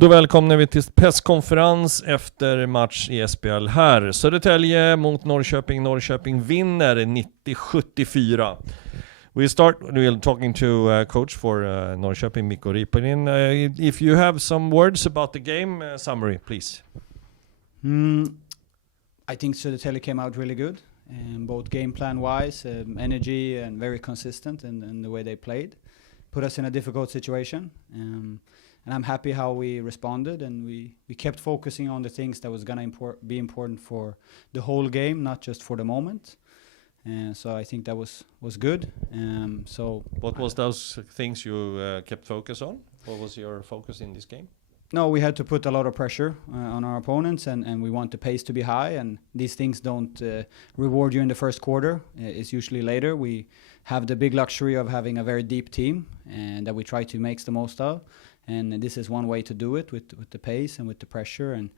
Då välkomnar vi till presskonferens efter match i SBL Herr. Södertälje mot Norrköping. Norrköping vinner 90-74. We're talking to coach for Norrköping, Mikko Riipinen. If you have some words about the game, summary, please. I think Södertälje came out really good, both game plan-wise, energy, and very consistent in the way they played. Put us in a difficult situation. And I'm happy how we responded, and we kept focusing on the things that was going to be important for the whole game, not just for the moment. So I think that was good. What was those things you kept focus on? What was your focus in this game? No, we had to put a lot of pressure on our opponents, and we want the pace to be high, and these things don't reward you in the first quarter. It's usually later. We have the big luxury of having a very deep team, and that we try to make the most of. And this is one way to do it with the pace and with the pressure. And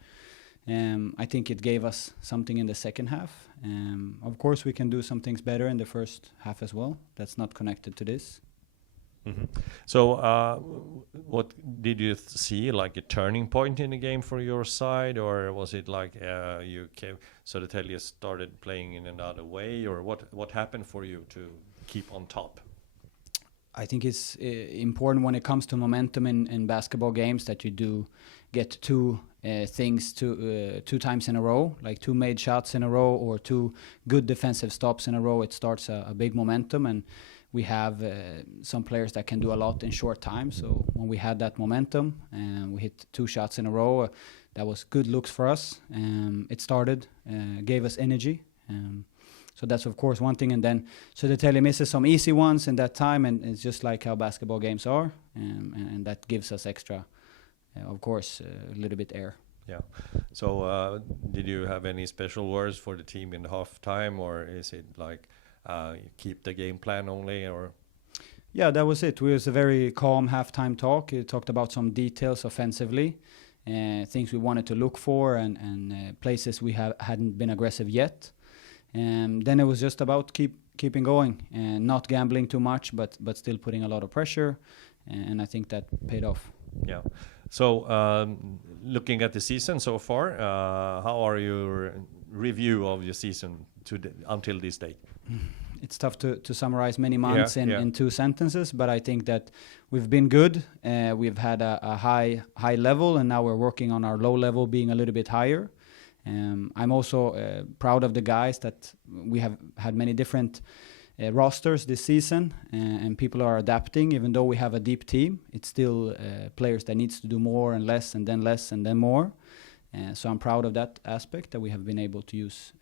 I think it gave us something in the second half. Of course, we can do some things better in the first half as well. That's not connected to this. Mm-hmm. So what did you see, like a turning point in the game for your side? Or was it like Södertälje started playing in another way? Or what happened for you to keep on top? I think it's important when it comes to momentum in basketball games that you do get two things two times in a row, like two made shots in a row or two good defensive stops in a row. It starts a big momentum, and we have some players that can do a lot in short time. So when we had that momentum and we hit two shots in a row, that was good looks for us. It started, gave us energy. So that's, of course, one thing. And then Södertälje misses some easy ones in that time, and it's just like how basketball games are. And that gives us extra, of course, a little bit air. Yeah. So did you have any special words for the team in the halftime, or is it like keep the game plan only? Or Yeah, that was it. It was a very calm halftime talk. It talked about some details offensively, things we wanted to look for, and places we hadn't been aggressive yet. And then it was just about keeping going and not gambling too much, but still putting a lot of pressure, and I think that paid off. Yeah. So looking at the season so far, how are your review of your season until this date? It's tough to summarize many months in two sentences, but I think that we've been good. We've had a high level, and now we're working on our low level being a little bit higher. I'm also proud of the guys that we have had many different rosters this season, and people are adapting. Even though we have a deep team, it's still players that needs to do more and less and then more. So I'm proud of that aspect, that we have been able to use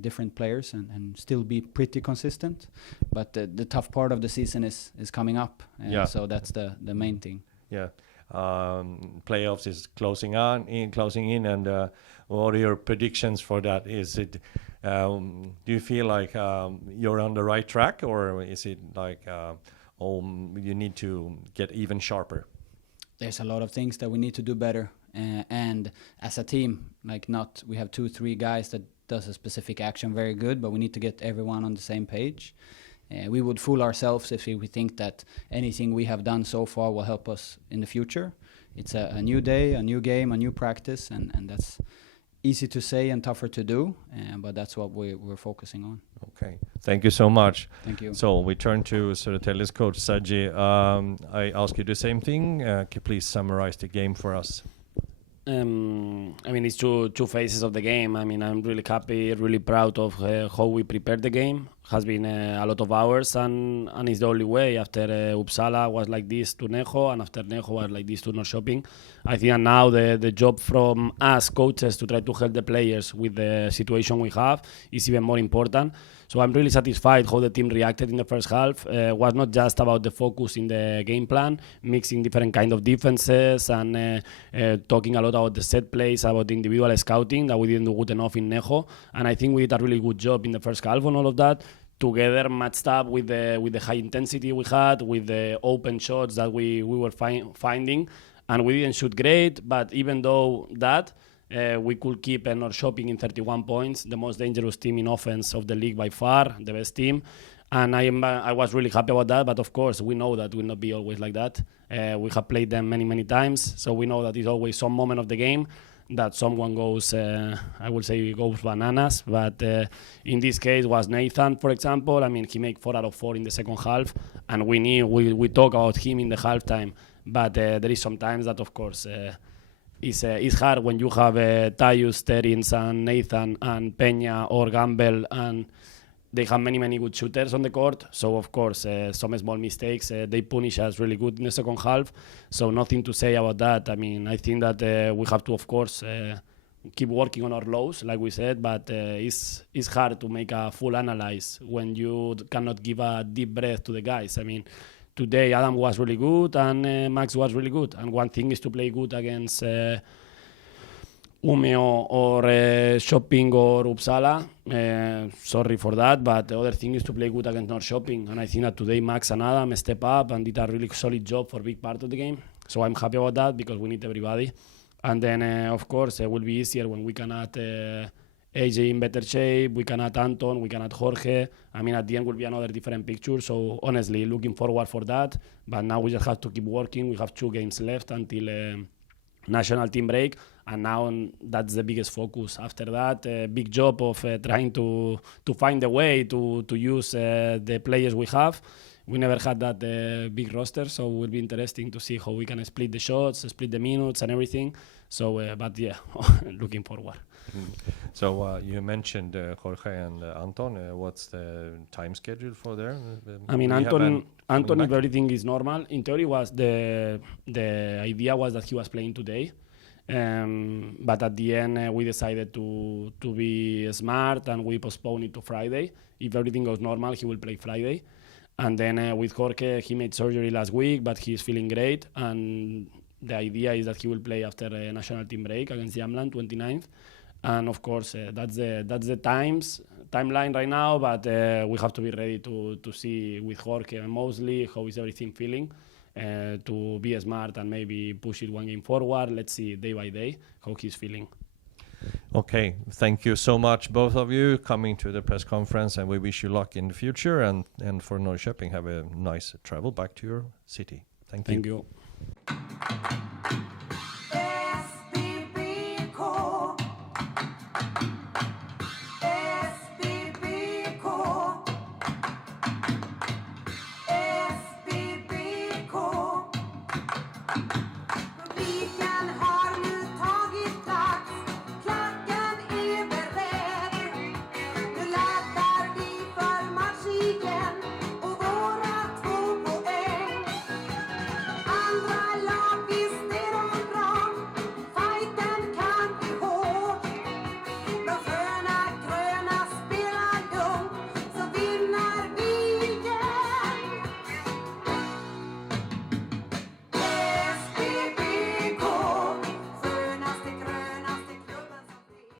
different players and still be pretty consistent. But the tough part of the season is coming up, so that's the main thing. Yeah. Playoffs is closing in, and what are your predictions for that? Is it do you feel like you're on the right track, or is it like you need to get even sharper? There's a lot of things that we need to do better, and as a team, we have 2-3 guys that does a specific action very good, but we need to get everyone on the same page. We would fool ourselves if we think that anything we have done so far will help us in the future. It's a new day, a new game, a new practice, and that's easy to say and tougher to do, but that's what we're focusing on. Okay, thank you so much. Thank you. So we turn to Södertälje's coach, Sergi. I ask you the same thing. Can you please summarize the game for us? It's two phases of the game. I'm really happy, really proud of how we prepared the game. Has been a lot of hours, and it's the only way. After Uppsala was like this to Nejo, and after Nejo was like this to Norrköping. I think now the job from us coaches to try to help the players with the situation we have is even more important. So I'm really satisfied how the team reacted in the first half. Was not just about the focus in the game plan, mixing different kind of defenses and talking a lot about the set plays, about the individual scouting that we didn't do good enough in Nejo. And I think we did a really good job in the first half on all of that. Together matched up with the high intensity we had, with the open shots that we were finding. And we didn't shoot great, but even though that, we could keep Norrköping in 31 points, the most dangerous team in offense of the league by far, the best team. And I was really happy about that, but of course we know that will not be always like that. We have played them many times, so we know that it's always some moment of the game that someone goes, I would say, goes bananas. But in this case was Nathan, for example. I mean, he made 4 out of 4 in the second half, and we talk about him in the halftime. But there is sometimes that, of course, it's hard when you have Tyus, Terins, and Nathan, and Peña or Gamble, and they have many good shooters on the court. So, of course, some small mistakes, they punish us really good in the second half. So nothing to say about that. I mean, I think that we have to, of course, keep working on our lows, like we said, but it's hard to make a full analyze when you cannot give a deep breath to the guys. I mean, today Adam was really good and Max was really good. And one thing is to play good against Umeå or Shopping or Uppsala. Sorry for that, but the other thing is to play good against Norrköping. And I think that today Max and Adam step up and did a really solid job for a big part of the game. So I'm happy about that because we need everybody. And then, of course, it will be easier when we can add AJ in better shape, we can add Anton, we can add Jorge. I mean, at the end will be another different picture. So honestly, looking forward for that. But now we just have to keep working. We have 2 games left until national team break. And now that's the biggest focus. After that, big job of trying to find a way to use the players we have. We never had that big roster, so it will be interesting to see how we can split the shots, split the minutes and everything. So, but yeah, looking forward. So you mentioned Jorge and Anton. What's the time schedule for there? I mean, Anton, if everything is normal, in theory was the idea was that he was playing today. But at the end, we decided to be smart and we postponed it to Friday. If everything goes normal, he will play Friday. And then with Jorge, he made surgery last week, but he's feeling great. And the idea is that he will play after a national team break against Jamland, 29th. And of course, that's the timeline right now. But we have to be ready to see with Jorge and mostly how is everything feeling. To be smart and maybe push it 1 game forward. Let's see day by day how he's feeling. Okay, thank you so much, both of you, coming to the press conference, and we wish you luck in the future. And for Norrköping, have a nice travel back to your city. Thank you. Thank you.